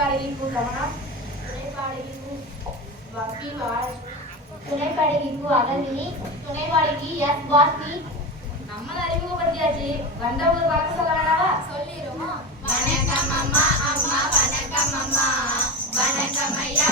துணைப்படுகிப்பு கவனம் துணைப்படுகிப்பு வக்கி துணைப்படுகிப்பு அகந்தினி துணைப்படுகி எஸ் பாஸ்தி நம்ம அறிமுகப்படுத்தியாச்சு. வந்த ஒரு வாக்கு சொல்லலாமா சொல்லிடுமா வணக்கம் அம்மா அம்மா வணக்கம் அம்மா. வணக்கம் ஐயா